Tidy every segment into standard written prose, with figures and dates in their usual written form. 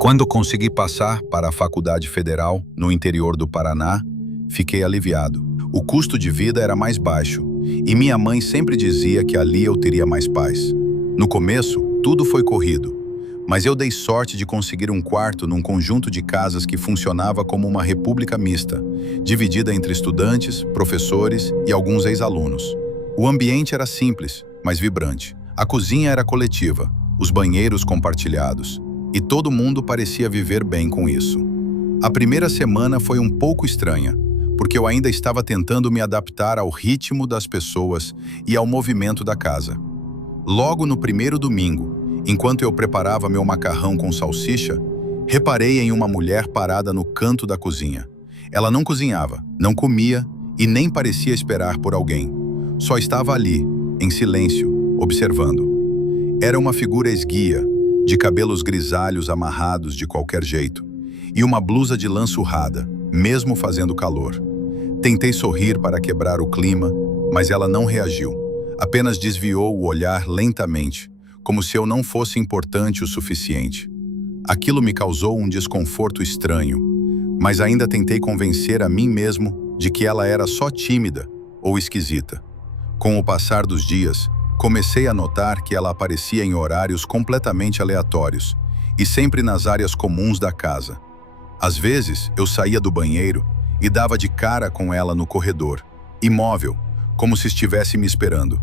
Quando consegui passar para a Faculdade Federal, no interior do Paraná, fiquei aliviado. O custo de vida era mais baixo, e minha mãe sempre dizia que ali eu teria mais paz. No começo, tudo foi corrido, mas eu dei sorte de conseguir um quarto num conjunto de casas que funcionava como uma república mista, dividida entre estudantes, professores e alguns ex-alunos. O ambiente era simples, mas vibrante. A cozinha era coletiva, os banheiros compartilhados, e todo mundo parecia viver bem com isso. A primeira semana foi um pouco estranha, porque eu ainda estava tentando me adaptar ao ritmo das pessoas e ao movimento da casa. Logo no primeiro domingo, enquanto eu preparava meu macarrão com salsicha, reparei em uma mulher parada no canto da cozinha. Ela não cozinhava, não comia e nem parecia esperar por alguém. Só estava ali, em silêncio, observando. Era uma figura esguia, de cabelos grisalhos amarrados de qualquer jeito, e uma blusa de lã surrada, mesmo fazendo calor. Tentei sorrir para quebrar o clima, mas ela não reagiu. Apenas desviou o olhar lentamente, como se eu não fosse importante o suficiente. Aquilo me causou um desconforto estranho, mas ainda tentei convencer a mim mesmo de que ela era só tímida ou esquisita. Com o passar dos dias, comecei a notar que ela aparecia em horários completamente aleatórios e sempre nas áreas comuns da casa. Às vezes, eu saía do banheiro e dava de cara com ela no corredor, imóvel, como se estivesse me esperando.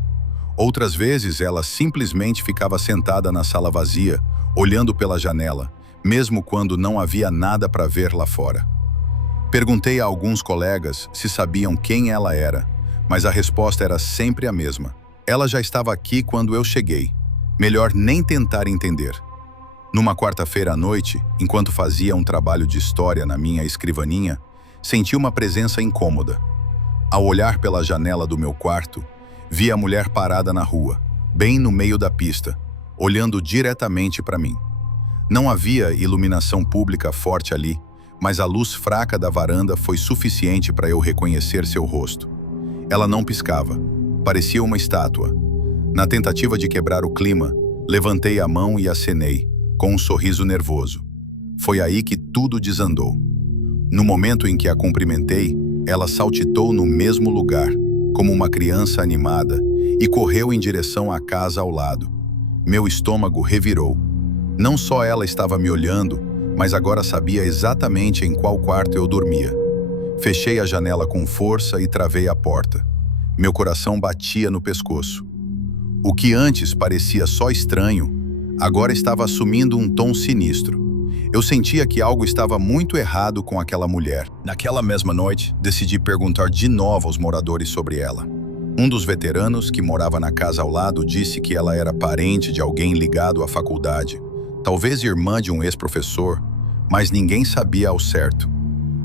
Outras vezes, ela simplesmente ficava sentada na sala vazia, olhando pela janela, mesmo quando não havia nada para ver lá fora. Perguntei a alguns colegas se sabiam quem ela era, mas a resposta era sempre a mesma. Ela já estava aqui quando eu cheguei. Melhor nem tentar entender. Numa quarta-feira à noite, enquanto fazia um trabalho de história na minha escrivaninha, senti uma presença incômoda. Ao olhar pela janela do meu quarto, vi a mulher parada na rua, bem no meio da pista, olhando diretamente para mim. Não havia iluminação pública forte ali, mas a luz fraca da varanda foi suficiente para eu reconhecer seu rosto. Ela não piscava. Parecia uma estátua. Na tentativa de quebrar o clima, levantei a mão e acenei, com um sorriso nervoso. Foi aí que tudo desandou. No momento em que a cumprimentei, ela saltitou no mesmo lugar, como uma criança animada, e correu em direção à casa ao lado. Meu estômago revirou. Não só ela estava me olhando, mas agora sabia exatamente em qual quarto eu dormia. Fechei a janela com força e travei a porta. Meu coração batia no pescoço. O que antes parecia só estranho, agora estava assumindo um tom sinistro. Eu sentia que algo estava muito errado com aquela mulher. Naquela mesma noite, decidi perguntar de novo aos moradores sobre ela. Um dos veteranos, que morava na casa ao lado, disse que ela era parente de alguém ligado à faculdade, talvez irmã de um ex-professor, mas ninguém sabia ao certo.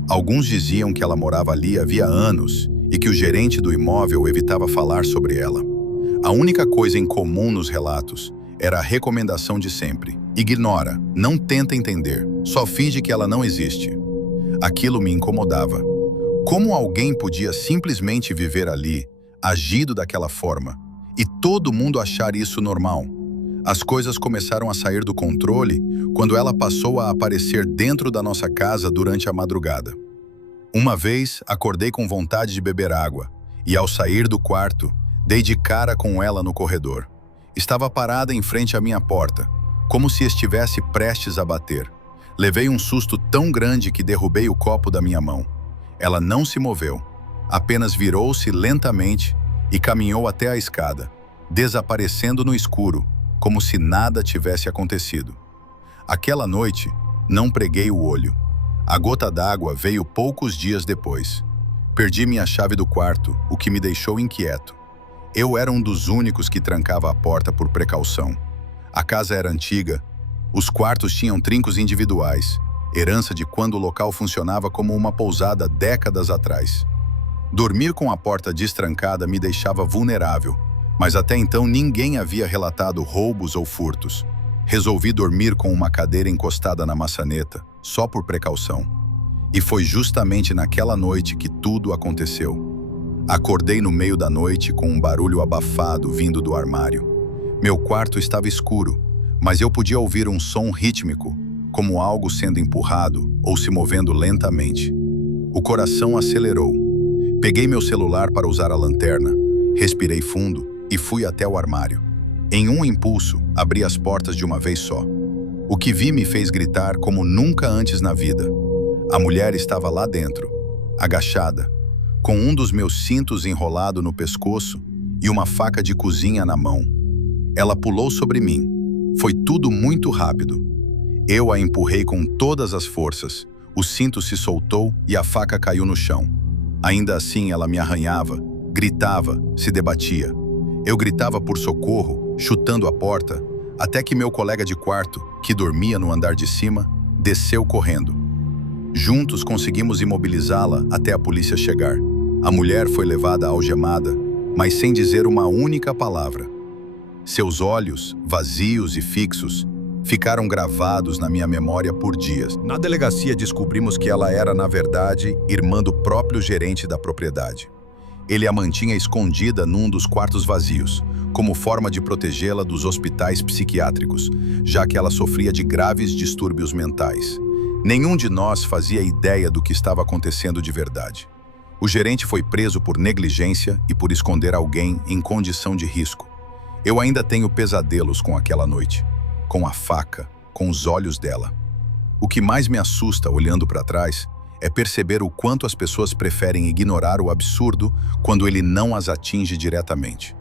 Alguns diziam que ela morava ali havia anos e que o gerente do imóvel evitava falar sobre ela. A única coisa em comum nos relatos era a recomendação de sempre. Ignora, não tenta entender, só finge que ela não existe. Aquilo me incomodava. Como alguém podia simplesmente viver ali, agido daquela forma, e todo mundo achar isso normal? As coisas começaram a sair do controle quando ela passou a aparecer dentro da nossa casa durante a madrugada. Uma vez, acordei com vontade de beber água, e ao sair do quarto, dei de cara com ela no corredor. Estava parada em frente à minha porta, como se estivesse prestes a bater. Levei um susto tão grande que derrubei o copo da minha mão. Ela não se moveu, apenas virou-se lentamente e caminhou até a escada, desaparecendo no escuro, como se nada tivesse acontecido. Aquela noite, não preguei o olho. A gota d'água veio poucos dias depois. Perdi minha chave do quarto, o que me deixou inquieto. Eu era um dos únicos que trancava a porta por precaução. A casa era antiga, os quartos tinham trincos individuais, herança de quando o local funcionava como uma pousada décadas atrás. Dormir com a porta destrancada me deixava vulnerável, mas até então ninguém havia relatado roubos ou furtos. Resolvi dormir com uma cadeira encostada na maçaneta, só por precaução. E foi justamente naquela noite que tudo aconteceu. Acordei no meio da noite com um barulho abafado vindo do armário. Meu quarto estava escuro, mas eu podia ouvir um som rítmico, como algo sendo empurrado ou se movendo lentamente. O coração acelerou. Peguei meu celular para usar a lanterna, respirei fundo e fui até o armário. Em um impulso, abri as portas de uma vez só. O que vi me fez gritar como nunca antes na vida. A mulher estava lá dentro, agachada, com um dos meus cintos enrolado no pescoço e uma faca de cozinha na mão. Ela pulou sobre mim. Foi tudo muito rápido. Eu a empurrei com todas as forças. O cinto se soltou e a faca caiu no chão. Ainda assim, ela me arranhava, gritava, se debatia. Eu gritava por socorro, chutando a porta, até que meu colega de quarto, que dormia no andar de cima, desceu correndo. Juntos conseguimos imobilizá-la até a polícia chegar. A mulher foi levada algemada, mas sem dizer uma única palavra. Seus olhos, vazios e fixos, ficaram gravados na minha memória por dias. Na delegacia descobrimos que ela era, na verdade, irmã do próprio gerente da propriedade. Ele a mantinha escondida num dos quartos vazios, como forma de protegê-la dos hospitais psiquiátricos, já que ela sofria de graves distúrbios mentais. Nenhum de nós fazia ideia do que estava acontecendo de verdade. O gerente foi preso por negligência e por esconder alguém em condição de risco. Eu ainda tenho pesadelos com aquela noite, com a faca, com os olhos dela. O que mais me assusta olhando para trás é perceber o quanto as pessoas preferem ignorar o absurdo quando ele não as atinge diretamente.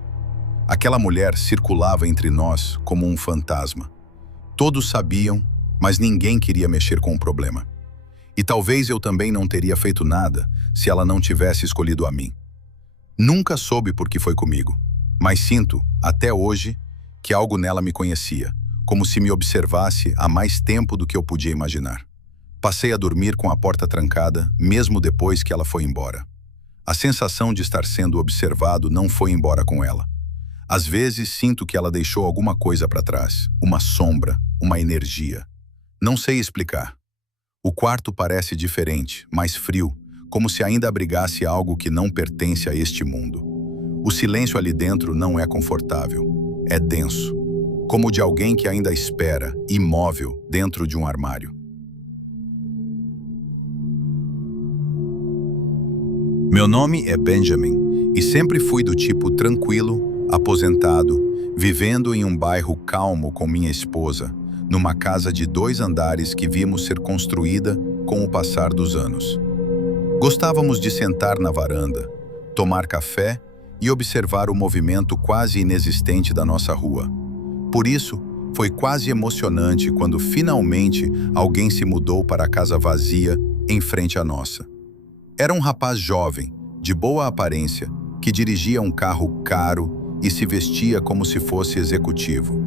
Aquela mulher circulava entre nós como um fantasma. Todos sabiam, mas ninguém queria mexer com o problema. E talvez eu também não teria feito nada se ela não tivesse escolhido a mim. Nunca soube por que foi comigo, mas sinto, até hoje, que algo nela me conhecia, como se me observasse há mais tempo do que eu podia imaginar. Passei a dormir com a porta trancada, mesmo depois que ela foi embora. A sensação de estar sendo observado não foi embora com ela. Às vezes sinto que ela deixou alguma coisa para trás, uma sombra, uma energia. Não sei explicar. O quarto parece diferente, mais frio, como se ainda abrigasse algo que não pertence a este mundo. O silêncio ali dentro não é confortável, é denso, como o de alguém que ainda espera, imóvel, dentro de um armário. Meu nome é Benjamin e sempre fui do tipo tranquilo, aposentado, vivendo em um bairro calmo com minha esposa, numa casa de 2 andares que vimos ser construída com o passar dos anos. Gostávamos de sentar na varanda, tomar café e observar o movimento quase inexistente da nossa rua. Por isso, foi quase emocionante quando finalmente alguém se mudou para a casa vazia em frente à nossa. Era um rapaz jovem, de boa aparência, que dirigia um carro caro e se vestia como se fosse executivo.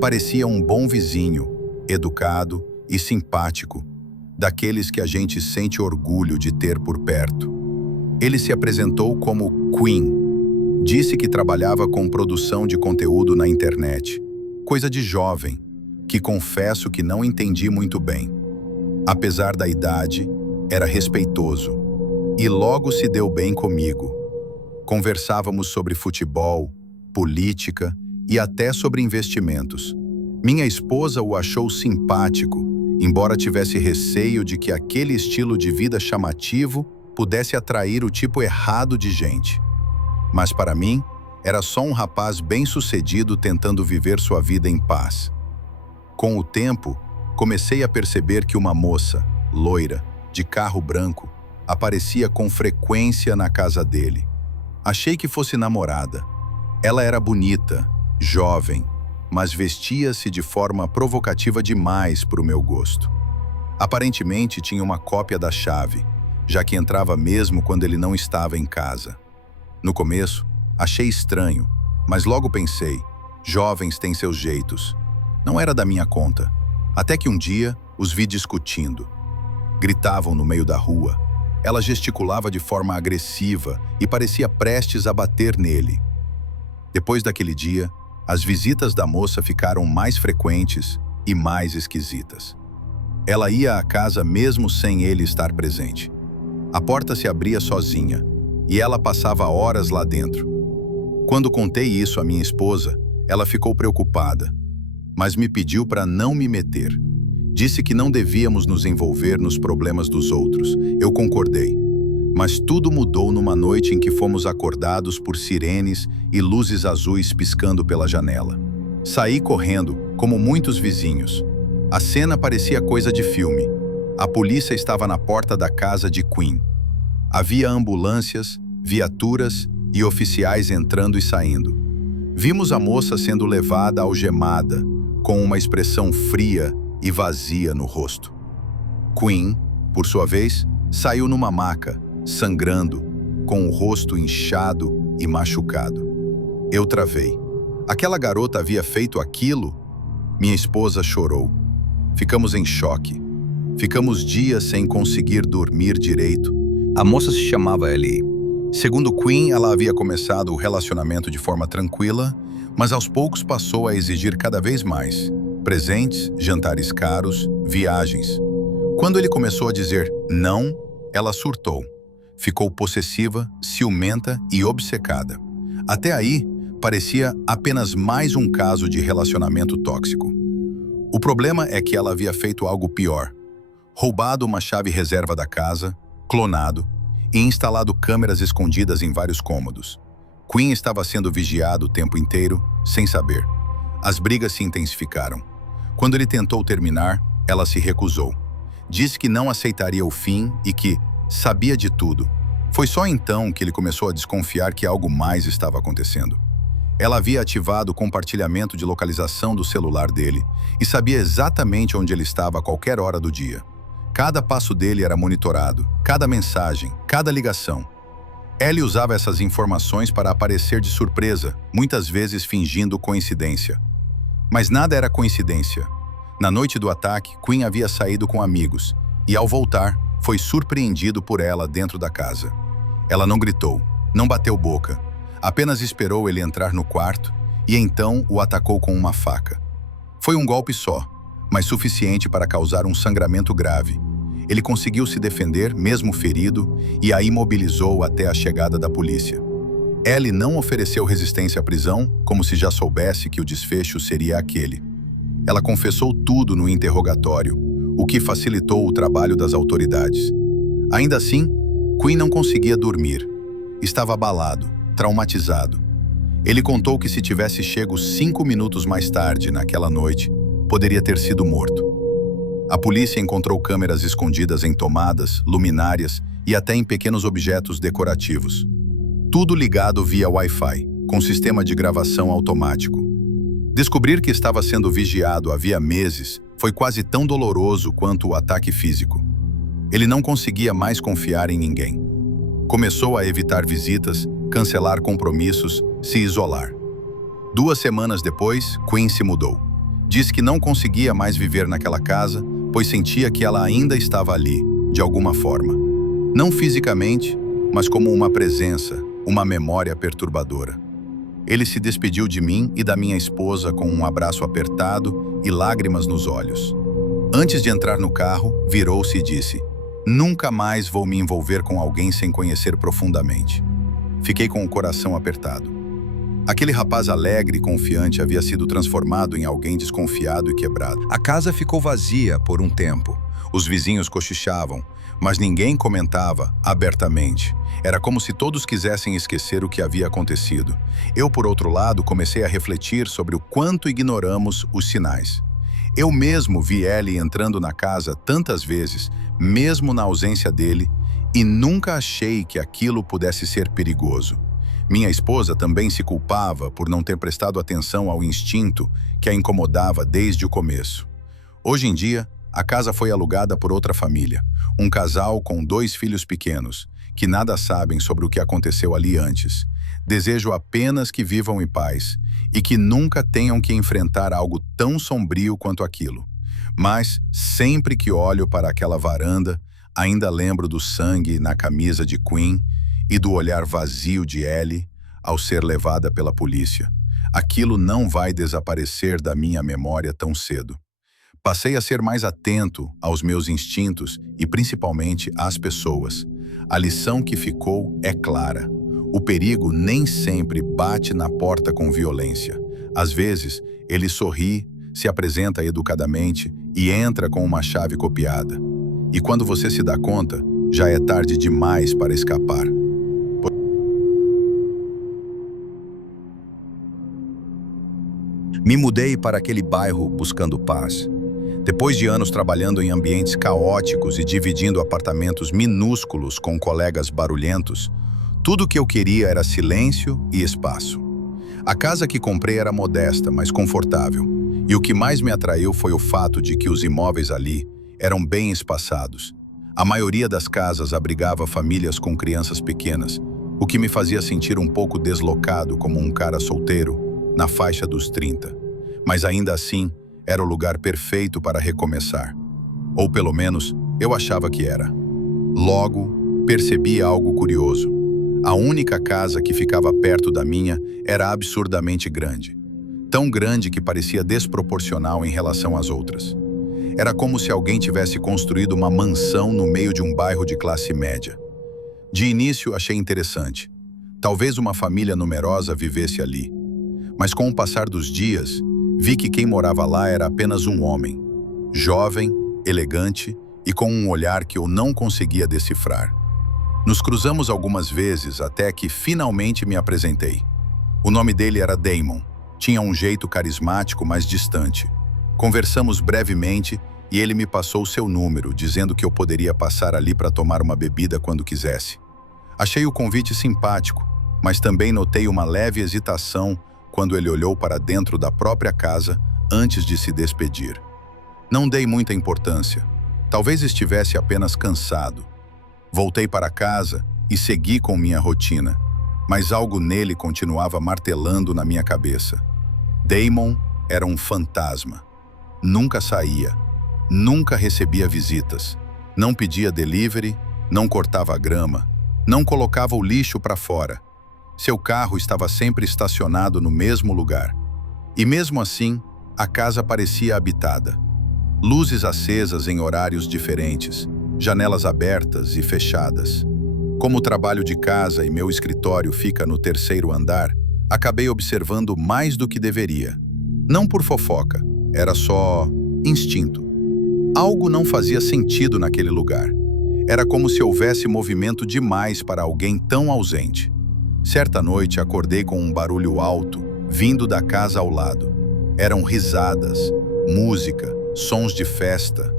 Parecia um bom vizinho, educado e simpático, daqueles que a gente sente orgulho de ter por perto. Ele se apresentou como Queen. Disse que trabalhava com produção de conteúdo na internet, coisa de jovem, que confesso que não entendi muito bem. Apesar da idade, era respeitoso e logo se deu bem comigo. Conversávamos sobre futebol, política e até sobre investimentos. Minha esposa o achou simpático, embora tivesse receio de que aquele estilo de vida chamativo pudesse atrair o tipo errado de gente. Mas para mim, era só um rapaz bem-sucedido tentando viver sua vida em paz. Com o tempo, comecei a perceber que uma moça, loira, de carro branco, aparecia com frequência na casa dele. Achei que fosse namorada. Ela era bonita, jovem, mas vestia-se de forma provocativa demais para o meu gosto. Aparentemente tinha uma cópia da chave, já que entrava mesmo quando ele não estava em casa. No começo, achei estranho, mas logo pensei, jovens têm seus jeitos. Não era da minha conta. Até que um dia, os vi discutindo. Gritavam no meio da rua. Ela gesticulava de forma agressiva e parecia prestes a bater nele. Depois daquele dia, as visitas da moça ficaram mais frequentes e mais esquisitas. Ela ia à casa mesmo sem ele estar presente. A porta se abria sozinha e ela passava horas lá dentro. Quando contei isso à minha esposa, ela ficou preocupada, mas me pediu para não me meter. Disse que não devíamos nos envolver nos problemas dos outros. Eu concordei. Mas tudo mudou numa noite em que fomos acordados por sirenes e luzes azuis piscando pela janela. Saí correndo, como muitos vizinhos. A cena parecia coisa de filme. A polícia estava na porta da casa de Quinn. Havia ambulâncias, viaturas e oficiais entrando e saindo. Vimos a moça sendo levada algemada, com uma expressão fria e vazia no rosto. Quinn, por sua vez, saiu numa maca, sangrando, com o rosto inchado e machucado. Eu travei. Aquela garota havia feito aquilo? Minha esposa chorou. Ficamos em choque. Ficamos dias sem conseguir dormir direito. A moça se chamava Ellie. Segundo Quinn, ela havia começado o relacionamento de forma tranquila, mas aos poucos passou a exigir cada vez mais. Presentes, jantares caros, viagens. Quando ele começou a dizer não, ela surtou. Ficou possessiva, ciumenta e obcecada. Até aí, parecia apenas mais um caso de relacionamento tóxico. O problema é que ela havia feito algo pior. Roubado uma chave reserva da casa, clonado e instalado câmeras escondidas em vários cômodos. Quinn estava sendo vigiado o tempo inteiro, sem saber. As brigas se intensificaram. Quando ele tentou terminar, ela se recusou. Disse que não aceitaria o fim e que sabia de tudo. Foi só então que ele começou a desconfiar que algo mais estava acontecendo. Ela havia ativado o compartilhamento de localização do celular dele e sabia exatamente onde ele estava a qualquer hora do dia. Cada passo dele era monitorado, cada mensagem, cada ligação. Ellie usava essas informações para aparecer de surpresa, muitas vezes fingindo coincidência. Mas nada era coincidência. Na noite do ataque, Quinn havia saído com amigos e, ao voltar, foi surpreendido por ela dentro da casa. Ela não gritou, não bateu boca, apenas esperou ele entrar no quarto e então o atacou com uma faca. Foi um golpe só, mas suficiente para causar um sangramento grave. Ele conseguiu se defender, mesmo ferido, e a imobilizou até a chegada da polícia. Ellie não ofereceu resistência à prisão, como se já soubesse que o desfecho seria aquele. Ela confessou tudo no interrogatório, o que facilitou o trabalho das autoridades. Ainda assim, Quinn não conseguia dormir. Estava abalado, traumatizado. Ele contou que se tivesse chego 5 minutos mais tarde, naquela noite, poderia ter sido morto. A polícia encontrou câmeras escondidas em tomadas, luminárias e até em pequenos objetos decorativos. Tudo ligado via Wi-Fi, com sistema de gravação automático. Descobrir que estava sendo vigiado havia meses foi quase tão doloroso quanto o ataque físico. Ele não conseguia mais confiar em ninguém. Começou a evitar visitas, cancelar compromissos, se isolar. 2 semanas depois, Quinn se mudou. Disse que não conseguia mais viver naquela casa, pois sentia que ela ainda estava ali, de alguma forma. Não fisicamente, mas como uma presença, uma memória perturbadora. Ele se despediu de mim e da minha esposa com um abraço apertado e lágrimas nos olhos. Antes de entrar no carro, virou-se e disse: "Nunca mais vou me envolver com alguém sem conhecer profundamente." Fiquei com o coração apertado. Aquele rapaz alegre e confiante havia sido transformado em alguém desconfiado e quebrado. A casa ficou vazia por um tempo. Os vizinhos cochichavam, mas ninguém comentava abertamente. Era como se todos quisessem esquecer o que havia acontecido. Eu, por outro lado, comecei a refletir sobre o quanto ignoramos os sinais. Eu mesmo vi Ellie entrando na casa tantas vezes, mesmo na ausência dele, e nunca achei que aquilo pudesse ser perigoso. Minha esposa também se culpava por não ter prestado atenção ao instinto que a incomodava desde o começo. Hoje em dia, a casa foi alugada por outra família, um casal com 2 filhos pequenos, que nada sabem sobre o que aconteceu ali antes. Desejo apenas que vivam em paz e que nunca tenham que enfrentar algo tão sombrio quanto aquilo. Mas, sempre que olho para aquela varanda, ainda lembro do sangue na camisa de Quinn e do olhar vazio de Ellie ao ser levada pela polícia. Aquilo não vai desaparecer da minha memória tão cedo. Passei a ser mais atento aos meus instintos e principalmente às pessoas. A lição que ficou é clara. O perigo nem sempre bate na porta com violência. Às vezes, ele sorri, se apresenta educadamente e entra com uma chave copiada. E quando você se dá conta, já é tarde demais para escapar. Me mudei para aquele bairro buscando paz. Depois de anos trabalhando em ambientes caóticos e dividindo apartamentos minúsculos com colegas barulhentos, tudo o que eu queria era silêncio e espaço. A casa que comprei era modesta, mas confortável. E o que mais me atraiu foi o fato de que os imóveis ali eram bem espaçados. A maioria das casas abrigava famílias com crianças pequenas, o que me fazia sentir um pouco deslocado como um cara solteiro, na faixa dos 30. Mas ainda assim, era o lugar perfeito para recomeçar. Ou pelo menos, eu achava que era. Logo, percebi algo curioso. A única casa que ficava perto da minha era absurdamente grande. Tão grande que parecia desproporcional em relação às outras. Era como se alguém tivesse construído uma mansão no meio de um bairro de classe média. De início, achei interessante. Talvez uma família numerosa vivesse ali. Mas com o passar dos dias, vi que quem morava lá era apenas um homem. Jovem, elegante e com um olhar que eu não conseguia decifrar. Nos cruzamos algumas vezes até que finalmente me apresentei. O nome dele era Damon. Tinha um jeito carismático, mas distante. Conversamos brevemente e ele me passou o seu número, dizendo que eu poderia passar ali para tomar uma bebida quando quisesse. Achei o convite simpático, mas também notei uma leve hesitação quando ele olhou para dentro da própria casa antes de se despedir. Não dei muita importância. Talvez estivesse apenas cansado. Voltei para casa e segui com minha rotina, mas algo nele continuava martelando na minha cabeça. Damon era um fantasma. Nunca saía, nunca recebia visitas, não pedia delivery, não cortava a grama, não colocava o lixo para fora. Seu carro estava sempre estacionado no mesmo lugar. E mesmo assim, a casa parecia habitada. Luzes acesas em horários diferentes, janelas abertas e fechadas. Como o trabalho de casa e meu escritório fica no terceiro andar, acabei observando mais do que deveria. Não por fofoca, era só instinto. Algo não fazia sentido naquele lugar. Era como se houvesse movimento demais para alguém tão ausente. Certa noite acordei com um barulho alto, vindo da casa ao lado. Eram risadas, música, sons de festa.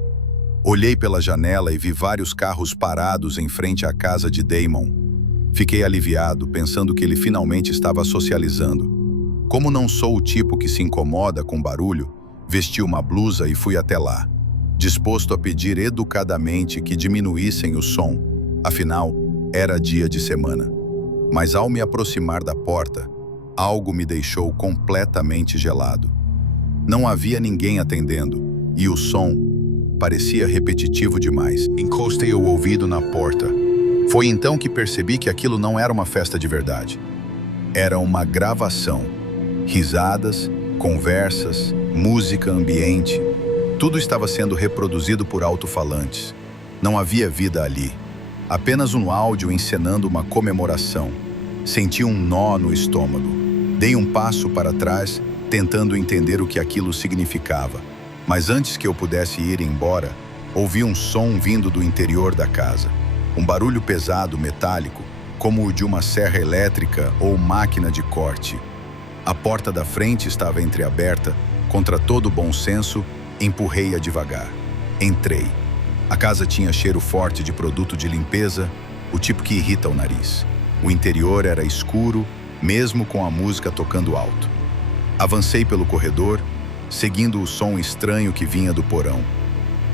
Olhei pela janela e vi vários carros parados em frente à casa de Damon. Fiquei aliviado, pensando que ele finalmente estava socializando. Como não sou o tipo que se incomoda com barulho, vesti uma blusa e fui até lá, disposto a pedir educadamente que diminuíssem o som. Afinal, era dia de semana. Mas ao me aproximar da porta, algo me deixou completamente gelado. Não havia ninguém atendendo, e o som parecia repetitivo demais. Encostei o ouvido na porta. Foi então que percebi que aquilo não era uma festa de verdade. Era uma gravação. Risadas, conversas, música ambiente. Tudo estava sendo reproduzido por alto-falantes. Não havia vida ali. Apenas um áudio encenando uma comemoração. Senti um nó no estômago. Dei um passo para trás, tentando entender o que aquilo significava. Mas antes que eu pudesse ir embora, ouvi um som vindo do interior da casa. Um barulho pesado, metálico, como o de uma serra elétrica ou máquina de corte. A porta da frente estava entreaberta, contra todo bom senso, empurrei-a devagar. Entrei. A casa tinha cheiro forte de produto de limpeza, o tipo que irrita o nariz. O interior era escuro, mesmo com a música tocando alto. Avancei pelo corredor, seguindo o som estranho que vinha do porão.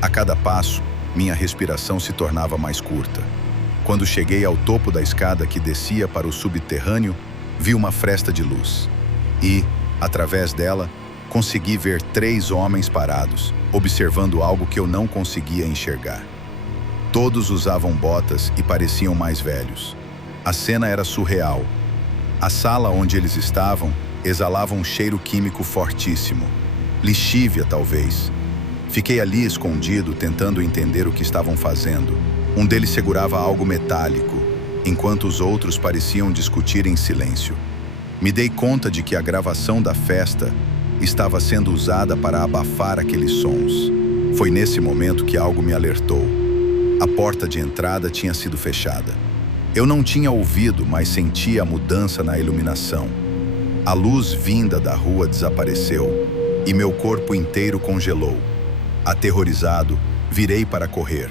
A cada passo, minha respiração se tornava mais curta. Quando cheguei ao topo da escada que descia para o subterrâneo, vi uma fresta de luz. E, através dela, consegui ver 3 homens parados, observando algo que eu não conseguia enxergar. Todos usavam botas e pareciam mais velhos. A cena era surreal. A sala onde eles estavam exalava um cheiro químico fortíssimo. Lixívia, talvez. Fiquei ali escondido, tentando entender o que estavam fazendo. Um deles segurava algo metálico, enquanto os outros pareciam discutir em silêncio. Me dei conta de que a gravação da festa estava sendo usada para abafar aqueles sons. Foi nesse momento que algo me alertou. A porta de entrada tinha sido fechada. Eu não tinha ouvido, mas sentia a mudança na iluminação. A luz vinda da rua desapareceu e meu corpo inteiro congelou. Aterrorizado, virei para correr.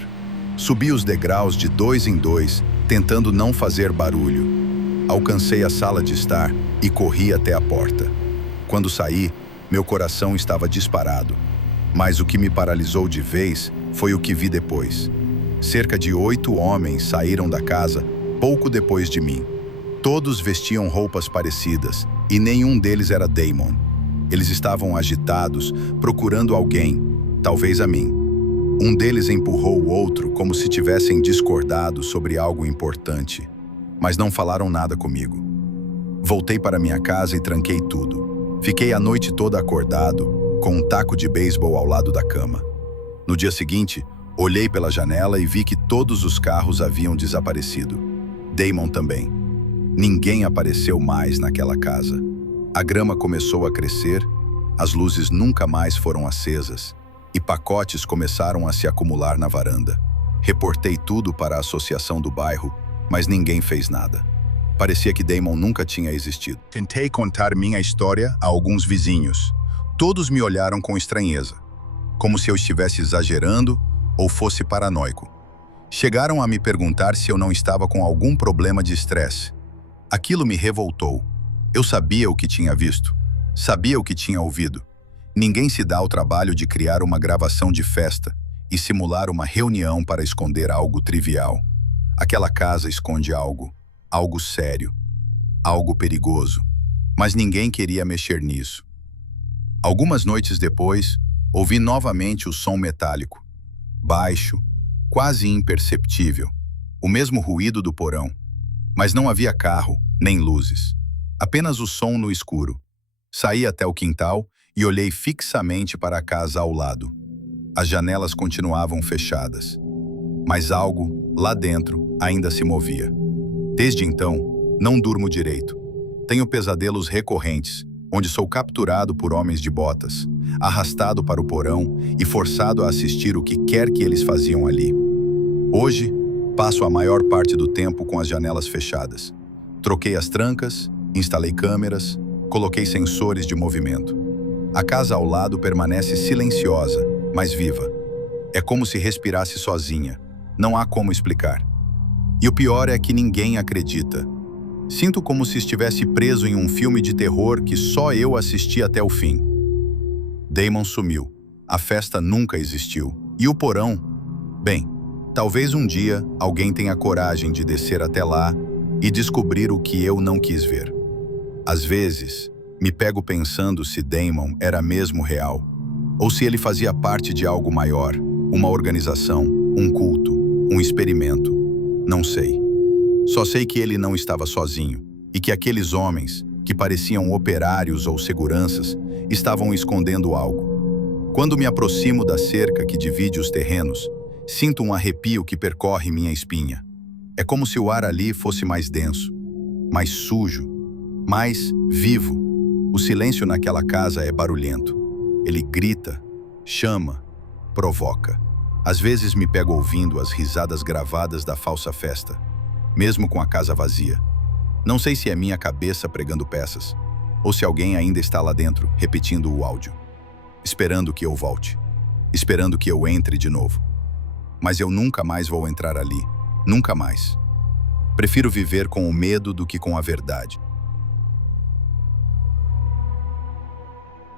Subi os degraus de 2 em 2, tentando não fazer barulho. Alcancei a sala de estar e corri até a porta. Quando saí, meu coração estava disparado. Mas o que me paralisou de vez foi o que vi depois. Cerca de 8 homens saíram da casa pouco depois de mim. Todos vestiam roupas parecidas e nenhum deles era Damon. Eles estavam agitados, procurando alguém, talvez a mim. Um deles empurrou o outro como se tivessem discordado sobre algo importante, mas não falaram nada comigo. Voltei para minha casa e tranquei tudo. Fiquei a noite toda acordado, com um taco de beisebol ao lado da cama. No dia seguinte, olhei pela janela e vi que todos os carros haviam desaparecido. Damon também. Ninguém apareceu mais naquela casa. A grama começou a crescer, as luzes nunca mais foram acesas e pacotes começaram a se acumular na varanda. Reportei tudo para a associação do bairro, mas ninguém fez nada. Parecia que Damon nunca tinha existido. Tentei contar minha história a alguns vizinhos. Todos me olharam com estranheza, como se eu estivesse exagerando ou fosse paranoico. Chegaram a me perguntar se eu não estava com algum problema de estresse. Aquilo me revoltou. Eu sabia o que tinha visto, sabia o que tinha ouvido. Ninguém se dá ao trabalho de criar uma gravação de festa e simular uma reunião para esconder algo trivial. Aquela casa esconde algo, algo sério, algo perigoso, mas ninguém queria mexer nisso. Algumas noites depois, ouvi novamente o som metálico, baixo, quase imperceptível, o mesmo ruído do porão, mas não havia carro, nem luzes, apenas o som no escuro. Saí até o quintal e olhei fixamente para a casa ao lado. As janelas continuavam fechadas, mas algo, lá dentro, ainda se movia. Desde então, não durmo direito. Tenho pesadelos recorrentes, onde sou capturado por homens de botas, arrastado para o porão e forçado a assistir o que quer que eles faziam ali. Hoje, passo a maior parte do tempo com as janelas fechadas. Troquei as trancas, instalei câmeras, coloquei sensores de movimento. A casa ao lado permanece silenciosa, mas viva. É como se respirasse sozinha. Não há como explicar. E o pior é que ninguém acredita. Sinto como se estivesse preso em um filme de terror que só eu assisti até o fim. Damon sumiu. A festa nunca existiu. E o porão? Bem, talvez um dia alguém tenha coragem de descer até lá e descobrir o que eu não quis ver. Às vezes, me pego pensando se Damon era mesmo real, ou se ele fazia parte de algo maior, uma organização, um culto, um experimento. Não sei. Só sei que ele não estava sozinho e que aqueles homens, que pareciam operários ou seguranças, estavam escondendo algo. Quando me aproximo da cerca que divide os terrenos, sinto um arrepio que percorre minha espinha. É como se o ar ali fosse mais denso, mais sujo, mais vivo. O silêncio naquela casa é barulhento. Ele grita, chama, provoca. Às vezes me pego ouvindo as risadas gravadas da falsa festa, mesmo com a casa vazia. Não sei se é minha cabeça pregando peças, ou se alguém ainda está lá dentro, repetindo o áudio, esperando que eu volte, esperando que eu entre de novo. Mas eu nunca mais vou entrar ali, nunca mais. Prefiro viver com o medo do que com a verdade.